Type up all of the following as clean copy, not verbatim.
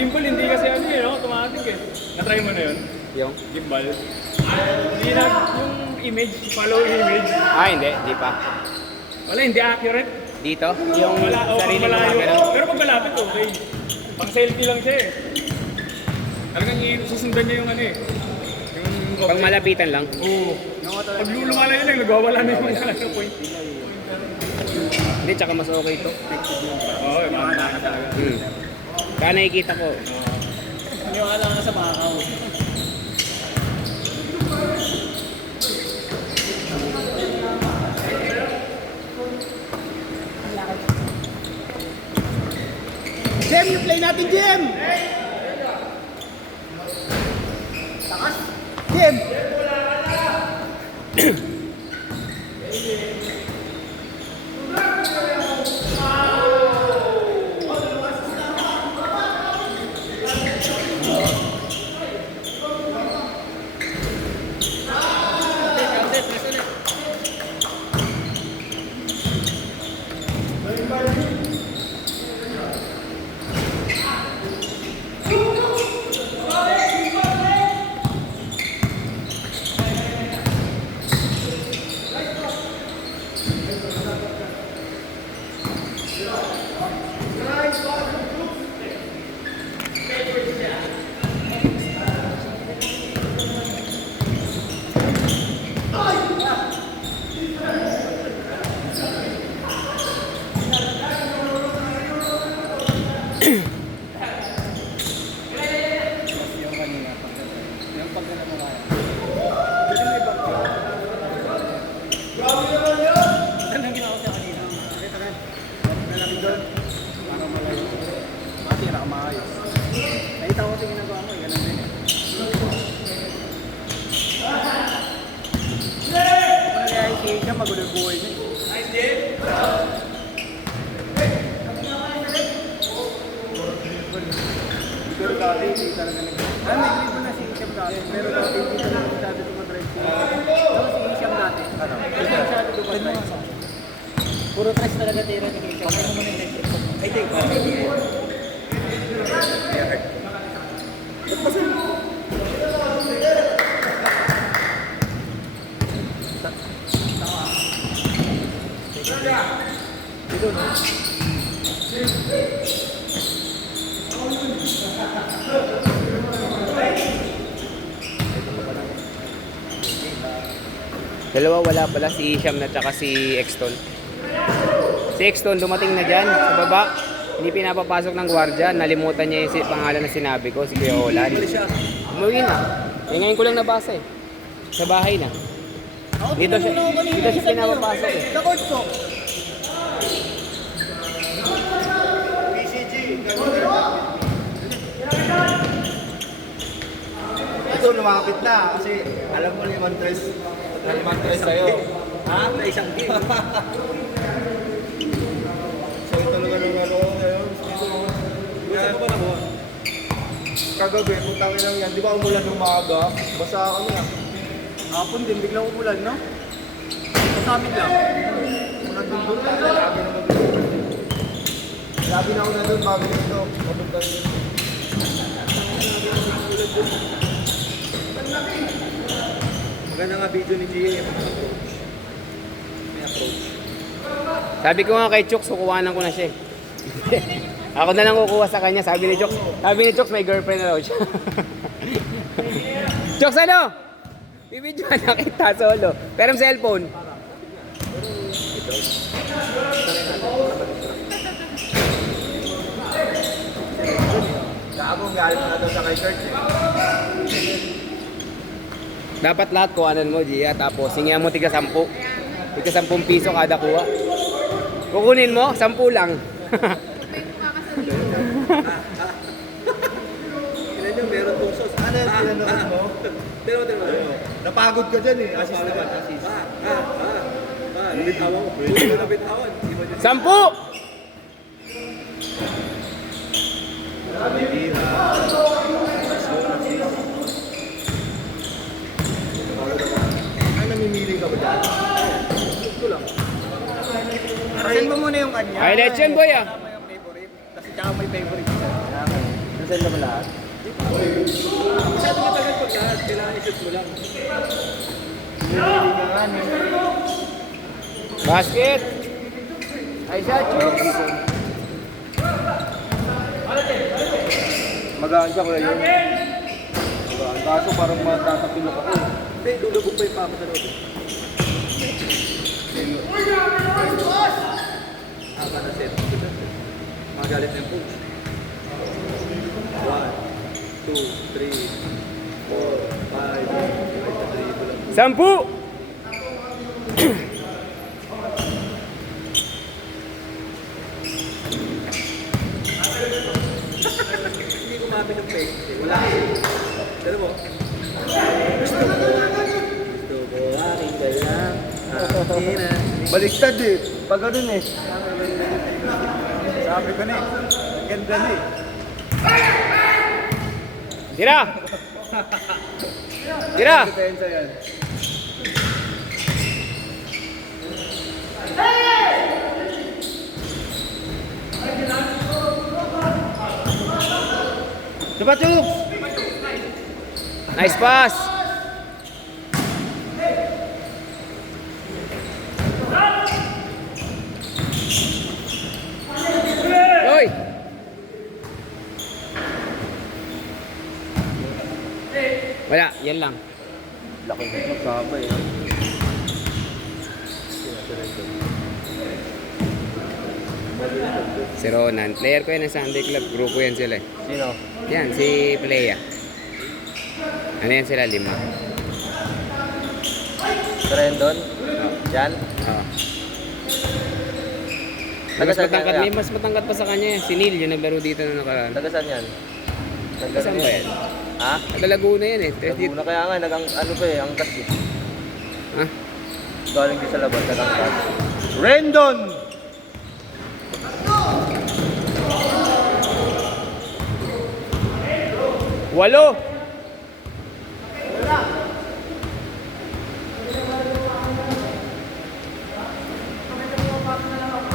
gimbal hindi kasi ano yun, automatic eh. Na-try mo na yun? Yung? Gimbal. Hindi na yung image, follow image. Hindi pa. Wala, hindi accurate. Dito? Yung sarili mo malayo. mga Pero pag malapit, okay. Pang selfie lang siya eh. Talagang susundan niya yung ano eh. Yung pang malapitan lang. Oo. Pag lumalayo lang, nagwawala na yung ano, point. Hindi, tsaka mas okay ito. Oo, yung mga nakakataga. Kaya nakikita ko. Niwala nga sa bakaw. Jem, yung play natin, Jem! Takas? Jem! Pero dati hindi talaga nag-grade mo na si Isham dati, pero dati hindi talaga masyado tumatry si Isham dati. Hindi masyado tumatry. Puro tres talaga tira ni Isham. Pagkano mo na yung I think, ito no? Dalawa wala pala, si Isham na tsaka si Exton. Si Exton dumating na dyan sa baba. Hindi pinapapasok ng gwardiya. Nalimutan niya yung pangalan na sinabi ko, si Kuya Olan. Umuwi na. Ngayon ko lang nabasa eh. Sa bahay na. Dito siya pinapapasok eh. Sa coach ko. Ito lumapit na kasi alam mo limang tres sa'yo. Ha? Sa isang game. So ito talaga ng ano ngayon. Gusto ko ba na mo? Kagabi, putangin lang yan. Di ba umulan ng maaga? Basta kami na. Hapon din, biglang umulan, no? Sa amin lang. Muna dun doon tayo. Labi na mag-doon. Labi na ako na doon bago nito. Papunta dito. Maganda nga video ni Gia. May approach. Sabi ko nga kay Chooks, kukuhanan ko na siya eh. Ako na lang kukuha sa kanya, sabi ni Chooks may girlfriend na raw siya. Chooks ano? Bibidyoan na kita solo. Pero ang cellphone. Gago, galit na daw sa kay Kurt eh. Dapat lahat kuhanan mo, Gia. Tapos hingihan mo tiga 10. Tiga 10 piso kada kuha. Kukunin mo, 10 lang. Ilan yung meron pong sauce? Ano yung pinanood mo? Pero, napagod ka dyan eh. Assist naman, assist. Bitawan ko. Pwede mo na bitawan. 10! Ay, namimili ka ba dyan? Gusto lang. Send mo muna yung kanya. Ay, let's yan, boy ah. Kasama yung favorite. Kasi tsaka may favorite siya. Send naman lahat. Masyado matagal pag lahat. Kailangan i-shoot mo lang. Basket! Ay, siya, Chooks! Magaan siya kuya yun. Magaan. Kaso parang matatapilok ako eh. Hindi, lulubog pa yung papa sa loob. Na set. Magalit na yung coach. 1, 2, 3, 4, 5, 6, 7, 8. 10! Hindi ko mapin ng fake. Wala kasi. Pero mo? Gusto ko aking kailang. Baliktad eh. Pag ganun eh. Sabi ko na eh. Ang ganda na eh. Tira! Tira! Depensa yan. Diba, Chooks? Nice pass! Hoy! Wala, yan lang. Laki mo magkaba eh. Si Ronan. Player ko yan ng Sunday Club. Grupo yan sila eh. Sino? Yan, si Playa. Ano yan sila? 5. Brandon? Yan? Oo. Taga Mas saan matangkad, kaya? may mas matangkad pa sa kanya eh. Si Neil, yung naglaro dito na nakaraan. Taga saan yan? Saan ba yan? Ha? Taga Laguna yan eh. Laguna kaya nga, ano pa eh, angkas eh. Ha? Galing din sa labas, nag-angkas. Rendon! Walo!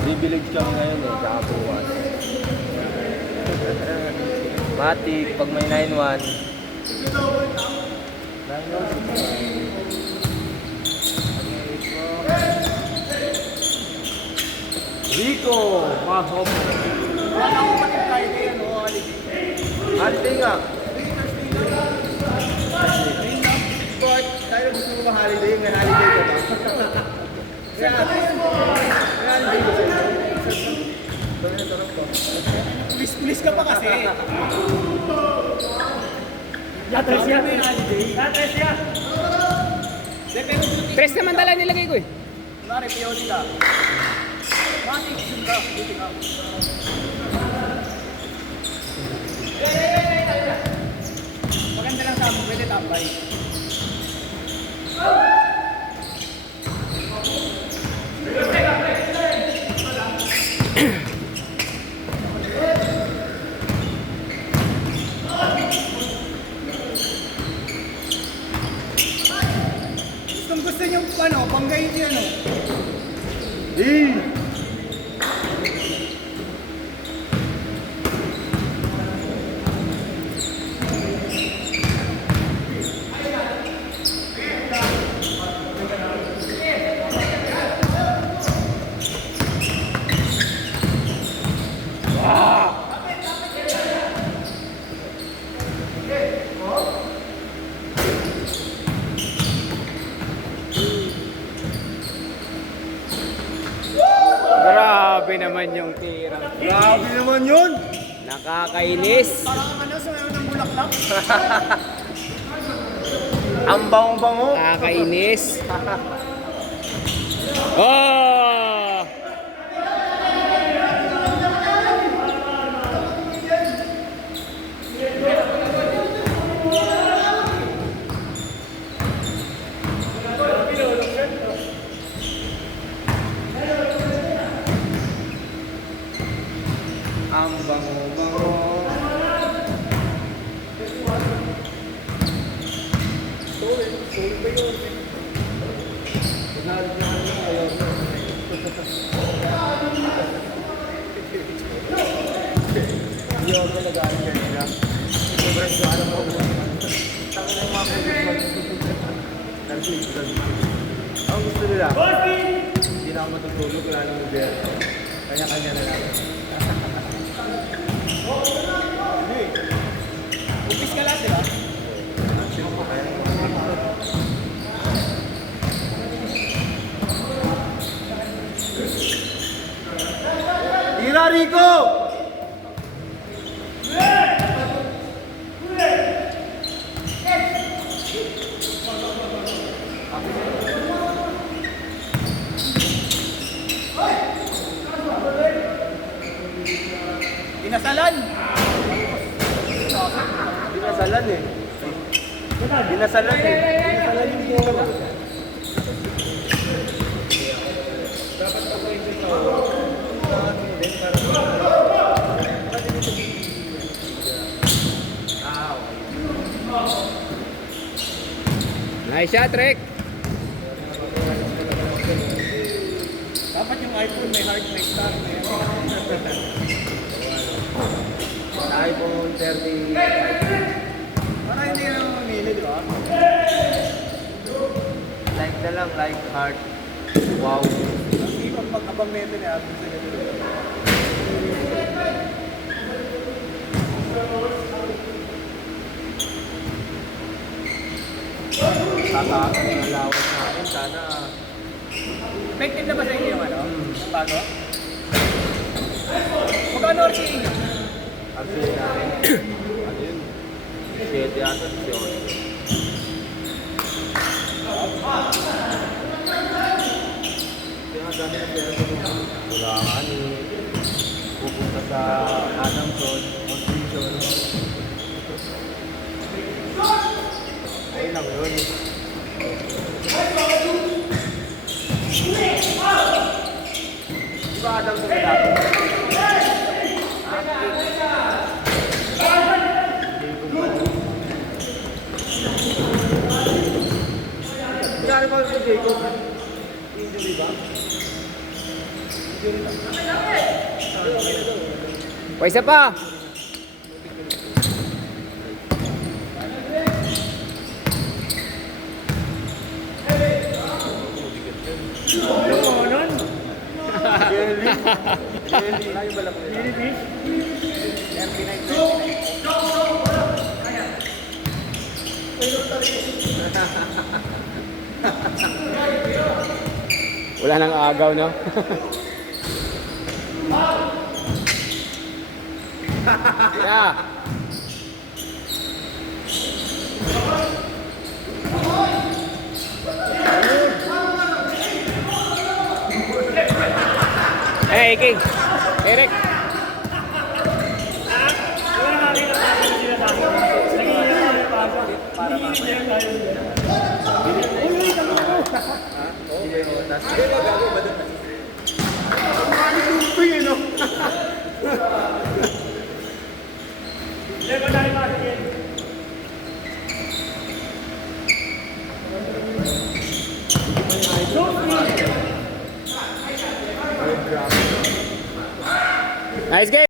Bibilig siya ngayon eh, tsaka buwas. Matik, pag may 9-1. 9-1. Rico! Mahom! Wala akong pati Friday, ano, holiday. Holiday nga! But, tayo gusto mo ma-holiday, may holiday ko ba? Kaya ate, may holiday ko sa'yo. Please ka pa kasi. Yatres yan. May holiday. Yatres yan. Tres naman tala nilagay ko eh. Kunwari, POD ka. Matik, zoom ka. Buti ka. Maganda lang sa amin, pwede tambay. Gustong gusto niyo ano, panggayin niyo ano. Grabe naman yung tirang. Grabe naman yun! Nakakainis. Parang ano, sumayaw ng bulaklak. Ang bango-bango! Nakakainis. Oh! Ang bango-bango! Solid ba yun? Panalo na ayaw. Ang gusto nila, hindi na ako matutulog, wala nang Roberto. Kanya-kanya na lang. Upis ka lang, di ba? Tira, Rico! Pinasalan! Binasalan eh. Binasalan eh. Binasalan yung bola. Dapat ako yung ito. Nice shot, Rick. Dapat yung iPhone may heart, may star, may iPhone 30. para hindi ka naman mamili, di ba? Like na lang, like heart. Wow. Ang ibang pag-abang nito ni Abis sa ganito. Tataas ang allowance natin. Sana Effective na ba sa inyo yung ano? Yung bago? Magkano RCA nyo? actually namin. Ano yun? 7 yata, 18. Kaya dami na pera ko. Wala nga ni pupunta sa Adamson, Constitution. Ayun lang yun. Di ba Adamson na dati? Kaya ba si Jacob? Injury ba? O, isa pa. Jelly. Jelly. Wala yung balak nila. Wala nang agaw, no? Yeah. Hey, King. Eric. Nice game.